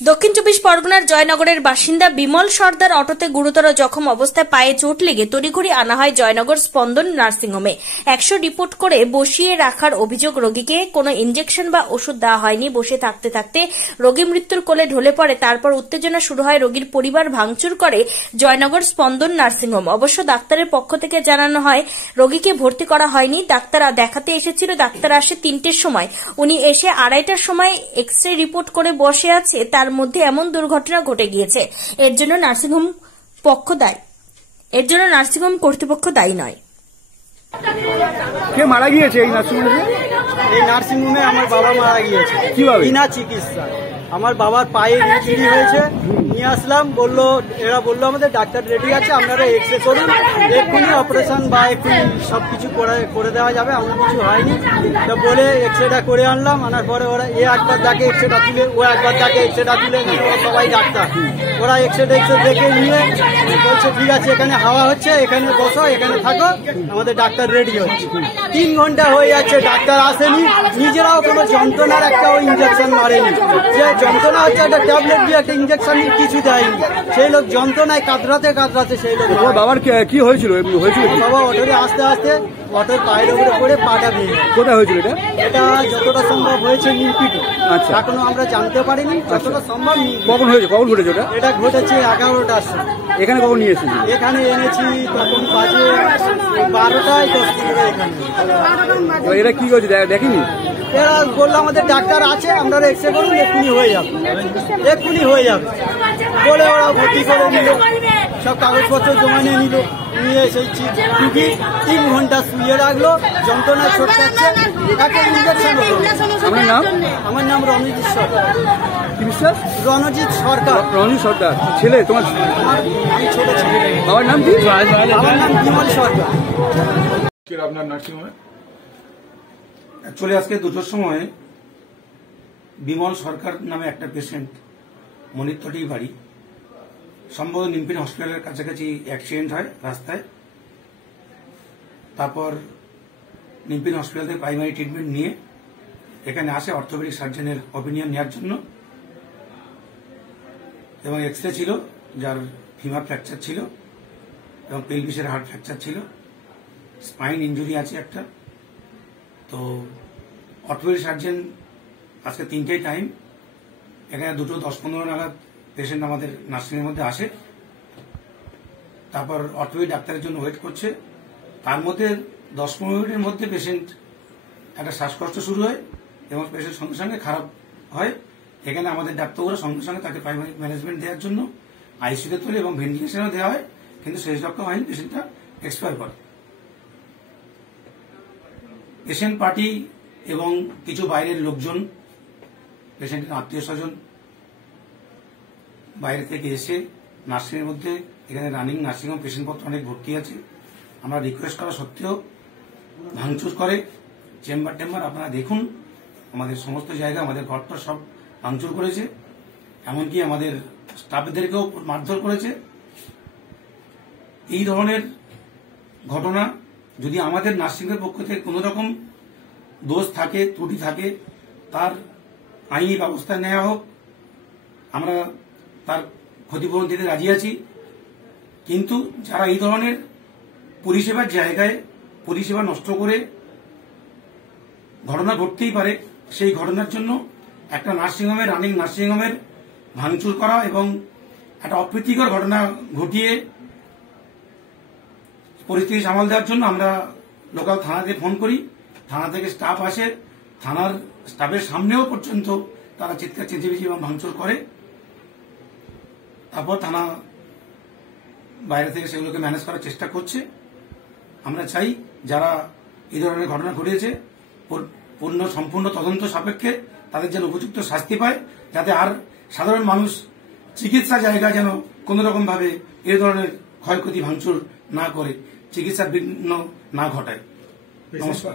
দক্ষিণ চব্বিশ পরগনার জয়নগরের বাসিন্দা বিমল সর্দার অটোতে গুরুতর জখম অবস্থায় পায়ে চোট লেগে তড়িঘড়ি আনা হয় জয়নগর স্পন্দন নার্সিংহোমে। 100 রিপোর্ট করে বসিয়ে রাখার অভিযোগ। রোগীকে কোনো ইনজেকশন বা ওষুধ দেওয়া হয়নি। বসে থাকতে থাকতে রোগী মৃত্যুর কোলে ঢলে পড়ে। তারপর উত্তেজনা শুরু হয়। রোগীর পরিবার ভাঙচুর করে জয়নগর স্পন্দন নার্সিংহোম। অবশ্য ডাক্তারের পক্ষ থেকে জানানো হয় রোগীকে ভর্তি করা হয়নি। ডাক্তার দেখাতে এসেছিল। ডাক্তার আসে 3টের সময়। উনি এসে 2:30টার সময় এক্স-রে রিপোর্ট করে বসে আছে। তার মধ্যে এমন দুর্ঘটনা ঘটে গিয়েছে। এর জন্য নার্সিংহোম কর্তৃপক্ষ দায়ী নয়। কে মারা গিয়েছে এই নার্সিংহোমে? এই নার্সিংহোমে আমার বাবা মারা গিয়েছে। কিভাবে? বিনা চিকিৎসা। আমার বাবার পায়ে ইনজুরি হয়েছে, নিয়ে আসলাম। এরা বললো আমাদের ডাক্তার রেডি আছে, আপনারা এক্সরে করুন, এক্ষুনি অপারেশন বা এক্ষুনি সবকিছু করে দেওয়া যাবে। আমার কিছু হয়নি তা বলে এক্সরেটা করে আনলাম। আনার পরে ওরা একবার ডাকে এক্সরেটা তুলে, ও একবার ডাকে এক্সরেটা তুলে, ওরা সবাই ডাক্তার। ওরা এক্সরে দেখে নিয়ে বলছে ঠিক আছে, এখানে হাওয়া হচ্ছে, এখানে বসো, এখানে থাকো, আমাদের ডাক্তার রেডি হচ্ছে। 3 ঘন্টা হয়ে যাচ্ছে, ডাক্তার আসেনি। নিজেরাও কোনো যন্ত্রণার একটা ইঞ্জেকশন মারেনি। যে যন্ত্রণা হচ্ছে একটা ট্যাবলেট দিয়ে একটা ইঞ্জেকশন কিছু দেয়নি। সেই লোক যন্ত্রণায় কাতরাতে সেই লোক। বাবার কি হয়েছিল? বাবা অটোরে আস্তে আস্তে অটোর পায়ের উপরে পড়ে পাটা ভেঙে। কোথায় হয়েছিল এটা যতটা সম্ভব হয়েছে নিমপিটে। আচ্ছা, এখনো আমরা জানতে পারিনি, যতটা সম্ভব। কখন ঘটেছে এটা ঘটেছে 11টার সময়। এখানে কখন নিয়ে এসেছি? এখানে এনেছি তখন বাজে 12টায় 10 মিনিটে এখানে। এরা কি করছে দেখিনি? এরা বললো আমাদের ডাক্তার আছে, আপনারা এক্সরে করুন, এক্ষুনি হয়ে যাবে বলে ওরা ভর্তি করে নিল। সব কাগজপত্র জমা নিয়ে নিল। নিয়ে সেই রুগী 3 ঘন্টা শুয়ে রাখলো, যন্ত্রণা ছোটকাচ্ছে, তাকে ইঞ্জেকশন হলো। আমার নাম রণজিৎ সরকার। রণজিৎ সরকার। ছেলে তোমার? আমি ছোট ছেলে। বাবার নাম কি? আমার নাম বিমল সরকার। আপনার নার্সিংহোমে অ্যাকচুয়ালি আজকে 2টোর সময় বিমল সরকার নামে একটা পেশেন্ট, মনিরতটেই বাড়ি, সম্ভবত নিমপিন হসপিটালের কাছাকাছি অ্যাক্সিডেন্ট হয় রাস্তায়। তারপর নিমপিন হসপিটাল থেকে প্রাইমারি ট্রিটমেন্ট নিয়ে এখানে আসে অর্থোপেডিক সার্জনের অপিনিয়ন নেওয়ার জন্য। এবং এক্সরে ছিল, যার ফিমার ফ্র্যাকচার ছিল এবং পেলভিসের হাড় ফ্র্যাকচার ছিল, স্পাইন ইঞ্জুরি আছে একটা। তো অর্থোপেডিক সার্জন আজকে 3টেই টাইম, এখানে 2টো 10-15 নাগাদ পেশেন্ট আমাদের নার্সিংয়ের মধ্যে আসে। তারপর অর্থোপেডিক ডাক্তারের জন্য ওয়েট করছে। তার মধ্যে 10-15 মিনিটের মধ্যে পেশেন্ট একটা শ্বাসকষ্ট শুরু হয় এবং পেশেন্ট সঙ্গে সঙ্গে খারাপ হয়। এখানে আমাদের ডাক্তাররা সঙ্গে সঙ্গে তাকে প্রাইমারি ম্যানেজমেন্ট দেওয়ার জন্য আইসিইউতে তোলে এবং ভেন্টিলেশনও দেওয়া হয়, কিন্তু শেষ রক্ষা হয়নি, পেশেন্টটা এক্সপায়ার করে। পেশেন্ট পার্টি এবং কিছু বাইরের লোকজন, পেশেন্টের আত্মীয় স্বজন বাইরে থেকে এসে নার্সিংয়ের মধ্যে, এখানে রানিং নার্সিংহোম পেশেন্টপত্র অনেক ভর্তি আছে, আমরা রিকোয়েস্ট করা সত্ত্বেও ভাঙচুর করে। চেম্বার আপনারা দেখুন, আমাদের সমস্ত জায়গা, আমাদের ঘরটা সব ভাঙচুর করেছে। এমনকি আমাদের স্টাফদেরকেও মারধর করেছে। এই ধরনের ঘটনা যদি আমাদের নার্সিংয়ের পক্ষ থেকে কোনো রকম দোষ থাকে, ত্রুটি থাকে, তার আইনি ব্যবস্থা নেওয়া হোক। আমরা তার ক্ষতিপূরণ দিতে রাজি আছি। কিন্তু যারা এই ধরনের পরিষেবার জায়গায় পরিষেবা নষ্ট করে ঘটনা ঘটতেই পারে, সেই ঘটনার জন্য একটা নার্সিংহোমের, রানিং নার্সিংহোমের ভাঙচুর করা এবং একটা অপ্রীতিকর ঘটনা ঘটিয়ে পরিস্থিতি সামাল দেওয়ার জন্য আমরা লোকাল থানাতে ফোন করি। থানা থেকে স্টাফ আসে, থানার স্টাফের সামনেও পর্যন্ত তারা চিৎকার চেঁচিয়েছি এবং ভাঙচুর করে। তারপর থানা বাইরে থেকে সেগুলোকে ম্যানেজ করার চেষ্টা করছে। আমরা চাই যারা এই ধরনের ঘটনা ঘটিয়েছে সম্পূর্ণ তদন্ত সাপেক্ষে তাদের যেন উপযুক্ত শাস্তি পায়, যাতে আর সাধারণ মানুষ চিকিৎসা জায়গা যেন কোন রকম ভাবে এই ধরনের ক্ষয়ক্ষতি ভাঙচুর না করে, চিকিৎসার বিঘ্ন না ঘটায়। নমস্কার।